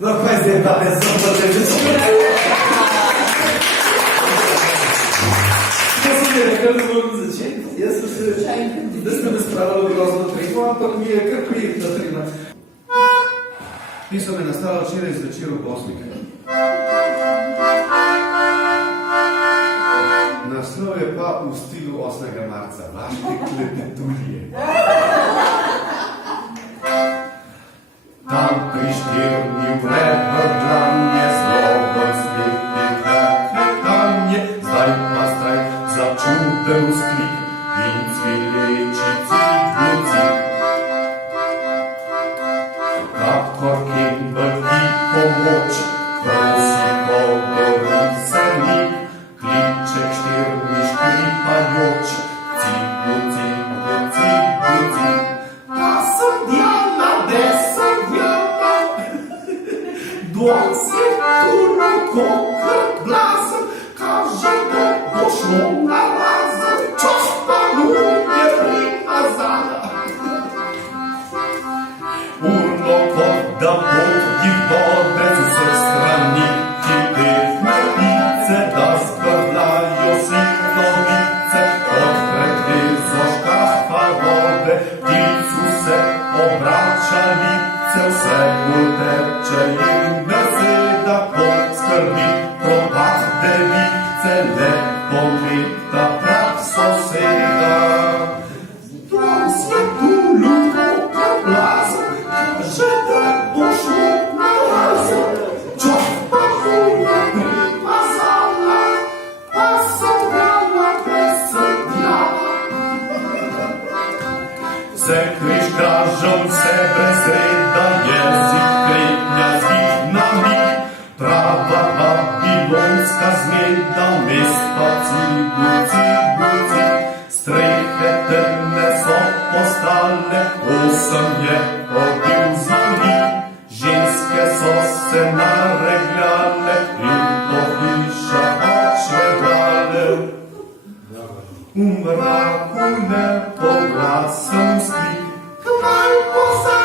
No questa è la persona Posso dire, kar ne moram začeti. Jaz sem se da ste me spravili grozno triko, ampak mi je kar prijetna trina. Pismo mi je nastalo včeraj zvečer v Bosnik. Naslov je pa v stilu 8. marca. Vaše klepetulje. Tam pri štirni vrh dlanje, zloben smeh in klepetanje, zdaj pa zdaj začuden vzklik in cvileči cik-bucik. Kakor Kimball ti pomoč, prosi govoricernik, kliče k štirni škripajoč, cik-bucik. Pa sem Diana, sem Diana, dol se tu roko kar blazen, kaže, da bo šlo na razen, čas pa je primazana. Urno kot da bodi vode z vseh strani, ki tehmelice, da zbrvlajo sitovice, od pretvezo škafa vode, pticu se obrača lice, vse bolj teče in beseda poskrbi, probat device, lepo leta prav soseda. Tam se tu luko kar blazen, kaže, da bo šlo na razen, čas pa je primazana, pa sem Diana, sem Diana. Vse križkražem, vse brez reda, jezik kretnja zvihna mig, prava babilonska zmeda, vmes pa cik-bucik, strehe temne so postale, 8 je pobil zimi, ženske so se naregljale in po hišah odšegale. V mraku lepo glasen skrik, kmaj poza